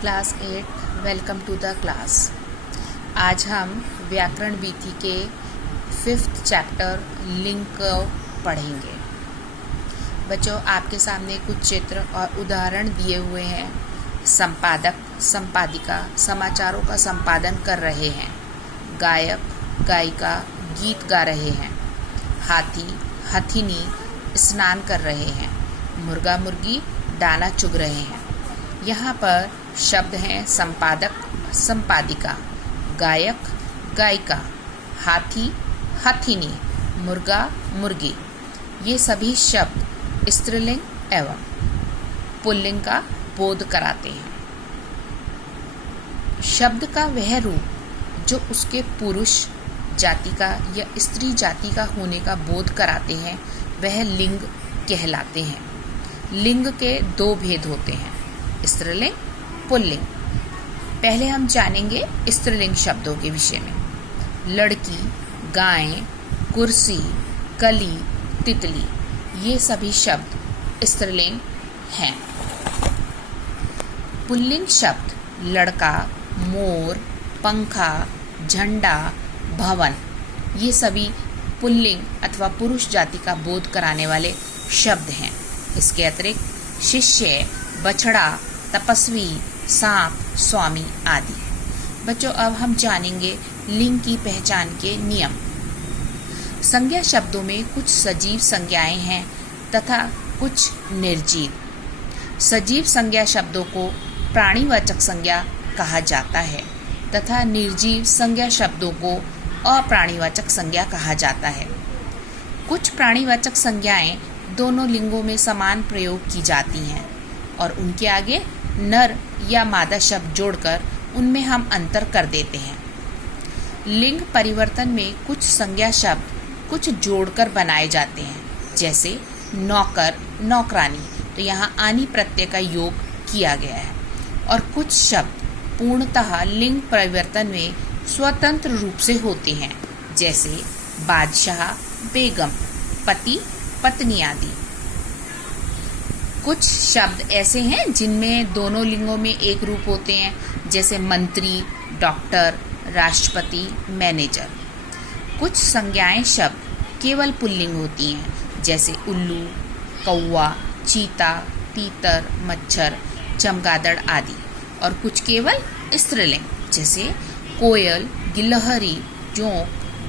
Class 8 welcome to the class. आज हम व्याकरण वीथी के 5th चैप्टर लिंग को पढ़ेंगे। बच्चों, आपके सामने कुछ चित्र और उदाहरण दिए हुए हैं। संपादक, संपादिका समाचारों का संपादन कर रहे हैं। गायक, गायिका गीत गा रहे हैं। हाथी, हथिनी स्नान कर रहे हैं। मुर्गा, मुर्गी दाना चुग रहे हैं। यहाँ पर शब्द हैं संपादक, संपादिका, गायक, गायिका, हाथी, हथिनी, मुर्गा, मुर्गी। ये सभी शब्द स्त्रीलिंग एवं पुल्लिंग का बोध कराते हैं। शब्द का वह रूप जो उसके पुरुष जाति का या स्त्री जाति का होने का बोध कराते हैं वह लिंग कहलाते हैं। लिंग के 2 भेद होते हैं, स्त्रीलिंग, पुल्लिंग। पहले हम जानेंगे स्त्रीलिंग शब्दों के विषय में। लड़की, गाय, कुर्सी, कली, तितली, ये सभी शब्द स्त्रीलिंग हैं। पुल्लिंग शब्द लड़का, मोर, पंखा, झंडा, भवन, ये सभी पुल्लिंग अथवा पुरुष जाति का बोध कराने वाले शब्द हैं। इसके अतिरिक्त शिष्य, बछड़ा, तपस्वी, सांप, स्वामी आदि। बच्चों, अब हम जानेंगे लिंग की पहचान के नियम। संज्ञा शब्दों में कुछ सजीव संज्ञाएं हैं तथा कुछ निर्जीव। सजीव संज्ञा शब्दों को प्राणीवाचक संज्ञा कहा जाता है तथा निर्जीव संज्ञा शब्दों को अप्राणीवाचक संज्ञा कहा जाता है। कुछ प्राणीवाचक संज्ञाएं दोनों लिंगों में समान प्रयोग की जाती हैं और उनके आगे नर या मादा शब्द जोड़कर उनमें हम अंतर कर देते हैं। लिंग परिवर्तन में कुछ संज्ञा शब्द कुछ जोड़कर बनाए जाते हैं, जैसे नौकर, नौकरानी, तो यहाँ आनी प्रत्यय का योग किया गया है। और कुछ शब्द पूर्णतः लिंग परिवर्तन में स्वतंत्र रूप से होते हैं, जैसे बादशाह, बेगम, पति, पत्नी आदि। कुछ शब्द ऐसे हैं जिनमें दोनों लिंगों में एक रूप होते हैं, जैसे मंत्री, डॉक्टर, राष्ट्रपति, मैनेजर। कुछ संज्ञाएं शब्द केवल पुल्लिंग होती हैं, जैसे उल्लू, कौवा, चीता, तीतर, मच्छर, चमगादड़ आदि। और कुछ केवल स्त्रीलिंग, जैसे कोयल, गिलहरी, जोंक,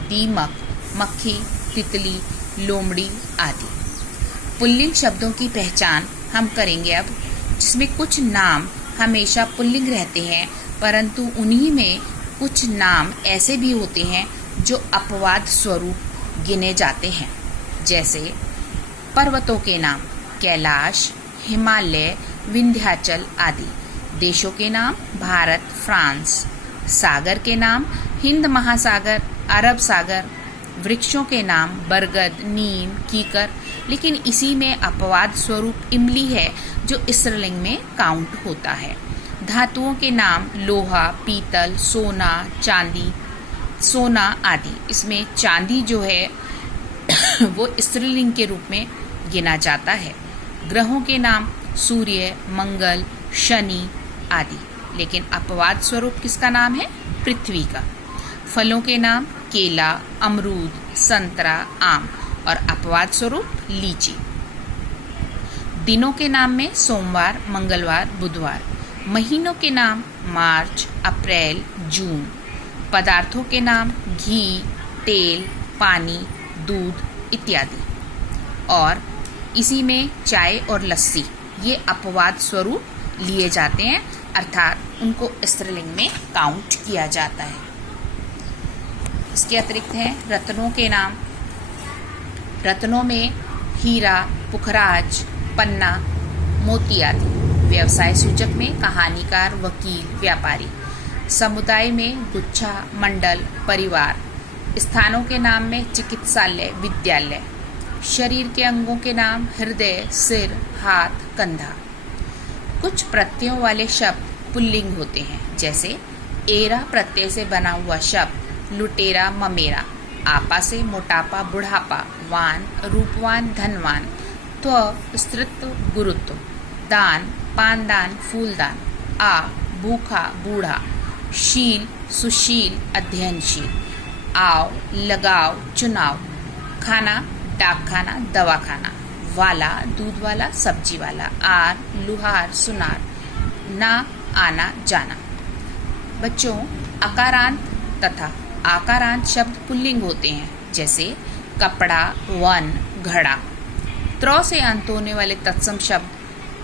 दीमक, मक्खी, तितली, लोमड़ी आदि। पुल्लिंग शब्दों की पहचान हम करेंगे अब, जिसमें कुछ नाम हमेशा पुल्लिंग रहते हैं, परंतु उन्हीं में कुछ नाम ऐसे भी होते हैं जो अपवाद स्वरूप गिने जाते हैं, जैसे पर्वतों के नाम कैलाश, हिमालय, विंध्याचल आदि। देशों के नाम भारत, फ्रांस। सागर के नाम हिंद महासागर, अरब सागर। वृक्षों के नाम बरगद, नीम, कीकर। लेकिन इसी में अपवाद स्वरूप इमली है जो स्त्रीलिंग में काउंट होता है। धातुओं के नाम लोहा, पीतल, सोना, चांदी, सोना आदि। इसमें चांदी जो है वो स्त्रीलिंग के रूप में गिना जाता है। ग्रहों के नाम सूर्य, मंगल, शनि आदि। लेकिन अपवाद स्वरूप किसका नाम है? पृथ्वी का। फलों के नाम केला, अमरूद, संतरा, आम और अपवाद स्वरूप लीची। दिनों के नाम में सोमवार, मंगलवार, बुधवार। महीनों के नाम मार्च, अप्रैल, जून। पदार्थों के नाम घी, तेल, पानी, दूध इत्यादि। और इसी में चाय और लस्सी ये अपवाद स्वरूप लिए जाते हैं, अर्थात उनको स्त्रीलिंग में काउंट किया जाता है। इसके अतिरिक्त हैं रत्नों के नाम। रत्नों में हीरा, पुखराज, पन्ना, मोती आदि। व्यवसाय सूचक में कहानीकार, वकील, व्यापारी। समुदाय में गुच्छा, मंडल, परिवार। स्थानों के नाम में चिकित्सालय, विद्यालय। शरीर के अंगों के नाम हृदय, सिर, हाथ, कंधा। कुछ प्रत्ययों वाले शब्द पुल्लिंग होते हैं, जैसे एरा प्रत्यय से बना हुआ शब्द लुटेरा, ममेरा। आपा से मोटापा, बुढ़ापा। वान, रूपवान, धनवान। त्व, स्त्रीत्व, गुरुत्व। दान, पानदान, फूलदान। आ, भूखा, बूढ़ा, शील, सुशील, अध्ययनशील, आओ, लगाओ, चुनाव, खाना, डाक खाना, दवा खाना, वाला, दूध वाला, सब्जी वाला, आर, लुहार, सुनार, ना, आना, जाना। बच्चों, अकारांत तथा आकारांत शब्द पुल्लिंग होते हैं, जैसे कपड़ा, वन, घड़ा। त्र से अंत होने वाले तत्सम शब्द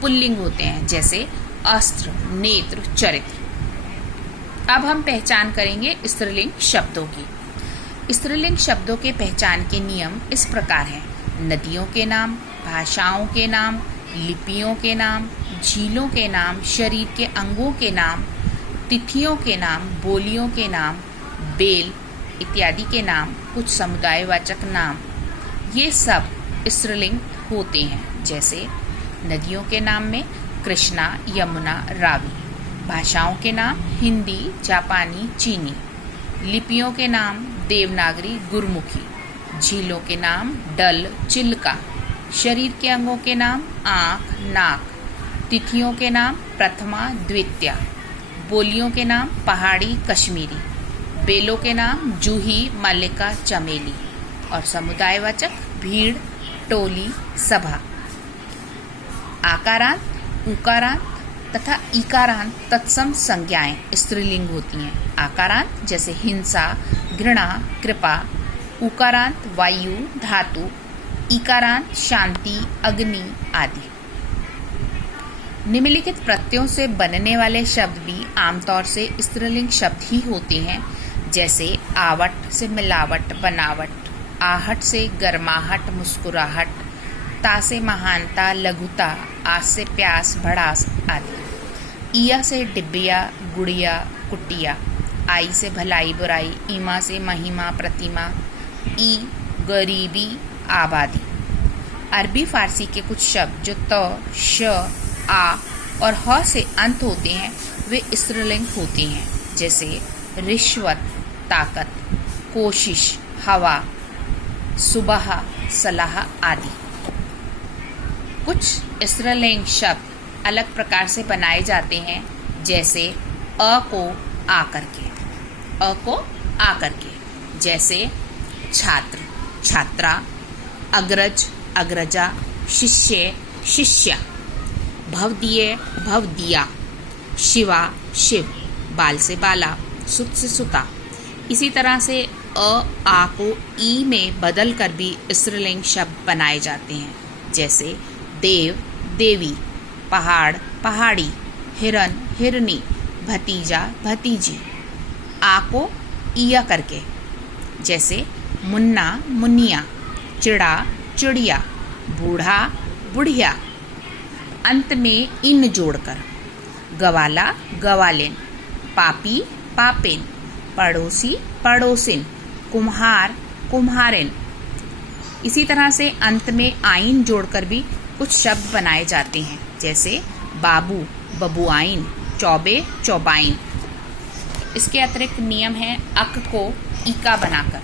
पुल्लिंग होते हैं, जैसे अस्त्र, नेत्र, चरित्र। अब हम पहचान करेंगे स्त्रीलिंग शब्दों की। स्त्रीलिंग शब्दों के पहचान के नियम इस प्रकार हैं: नदियों के नाम, भाषाओं के नाम, लिपियों के नाम, झीलों के नाम, शरीर के अंगों के नाम, तिथियों के नाम, बोलियों के नाम, बेल इत्यादि के नाम, कुछ समुदायवाचक नाम। ये सब स्त्रीलिंग होते हैं, जैसे नदियों के नाम में कृष्णा, यमुना, रावी। भाषाओं के नाम हिंदी, जापानी, चीनी। लिपियों के नाम देवनागरी, गुरमुखी। झीलों के नाम डल, चिल्का। शरीर के अंगों के नाम आँख, नाक। तिथियों के नाम प्रथमा, द्वितीया। बोलियों के नाम पहाड़ी, कश्मीरी। बेलों के नाम जूही, मल्लिका, चमेली। और समुदायवाचक भीड़, टोली, सभा। आकारांत, उकारांत तथा इकारांत तत्सम संज्ञाएं स्त्रीलिंग होती हैं। आकारांत जैसे हिंसा, घृणा, कृपा। उकारांत वायु, धातु। इकारांत शांति, अग्नि आदि। निम्नलिखित प्रत्ययों से बनने वाले शब्द भी आमतौर से स्त्रीलिंग शब्द ही होते हैं, जैसे आवट से मिलावट, बनावट। आहट से गर्माहट, मुस्कुराहट। ता से महानता, लघुता। आस से प्यास, भड़ास आदि। ईया से डिब्बिया, गुड़िया, कुटिया। आई से भलाई, बुराई। ईमा से महिमा, प्रतिमा। ई गरीबी, आबादी। अरबी फारसी के कुछ शब्द जो त, श, आ और ह से अंत होते हैं वे स्त्रीलिंग होते हैं, जैसे रिश्वत, ताकत। कोशिश, हवा। सुबह, सलाह आदि। कुछ स्त्रीलिंग शब्द अलग प्रकार से बनाए जाते हैं, जैसे अ को आकर के। अ को आकर के, जैसे छात्र, छात्रा। अग्रज, अग्रजा। शिष्य, शिष्या। भवदीय, भवदिया। शिवा, शिव। बाल से बाला, सुत से सुता। इसी तरह से अ, आ को ई में बदल कर भी स्त्रीलिंग शब्द बनाए जाते हैं, जैसे देव, देवी। पहाड़, पहाड़ी। हिरन, हिरनी। भतीजा, भतीजी। आ को ईया करके, जैसे मुन्ना, मुनिया। चिड़ा, चिड़िया। बूढ़ा, बुढ़िया। अंत में इन जोड़कर गवाला, गवालिन। पापी, पापिन। पड़ोसी, पड़ोसिन। कुम्हार, कुम्हारिन। इसी तरह से अंत में आइन जोड़कर भी कुछ शब्द बनाए जाते हैं, जैसे बाबू, बबुआइन। चौबे, चौबाइन। इसके अतिरिक्त नियम है अक को इका बनाकर।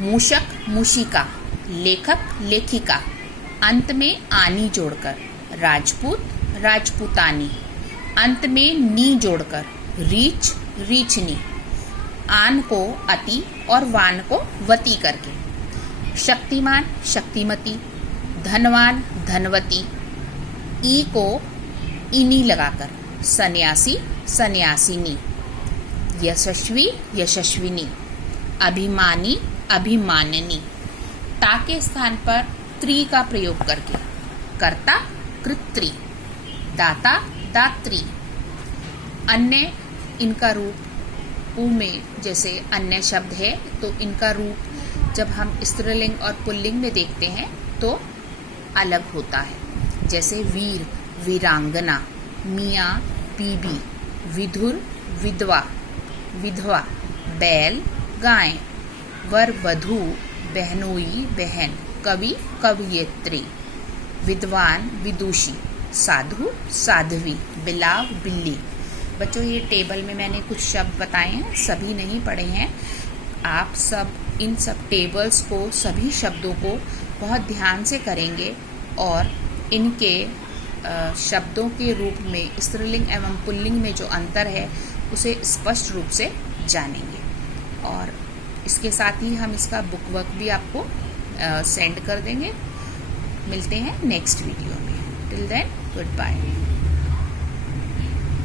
मूषक, मूषिका। लेखक, लेखिका। अंत में आनी जोड़कर। राजपूत, राजपूतानी। अंत में नी जोड़कर। रीछ, रीछनी। आन को अति और वान को वती करके। शक्तिमान, शक्तिमती। धनवान, धनवती। ई को इनी लगाकर। सन्यासी, सन्यासिनी। यशस्वी, यशस्विनी। अभिमानी, अभिमानिनी। ता के स्थान पर त्री का प्रयोग करके। कर्ता, कृत्री। दाता, दात्री। अन्य इनका रूप उ में जैसे अन्य शब्द है, तो इनका रूप जब हम स्त्रीलिंग और पुल्लिंग में देखते हैं तो अलग होता है, जैसे वीर, वीरांगना। मियाँ, बीबी। विधुर, विधवा, विधवा। बैल, गाय। वर, वधू। बहनोई, बहन। कवि, कवयित्री। विद्वान, विदुषी। साधु, साध्वी। बिलाव, बिल्ली। बच्चों, ये टेबल में मैंने कुछ शब्द बताए हैं, सभी नहीं पढ़े हैं। आप सब इन सब टेबल्स को, सभी शब्दों को बहुत ध्यान से करेंगे और इनके शब्दों के रूप में स्त्रीलिंग एवं पुल्लिंग में जो अंतर है उसे स्पष्ट रूप से जानेंगे। और इसके साथ ही हम इसका बुक वर्क भी आपको सेंड कर देंगे। मिलते हैं नेक्स्ट वीडियो में। Till then good bye.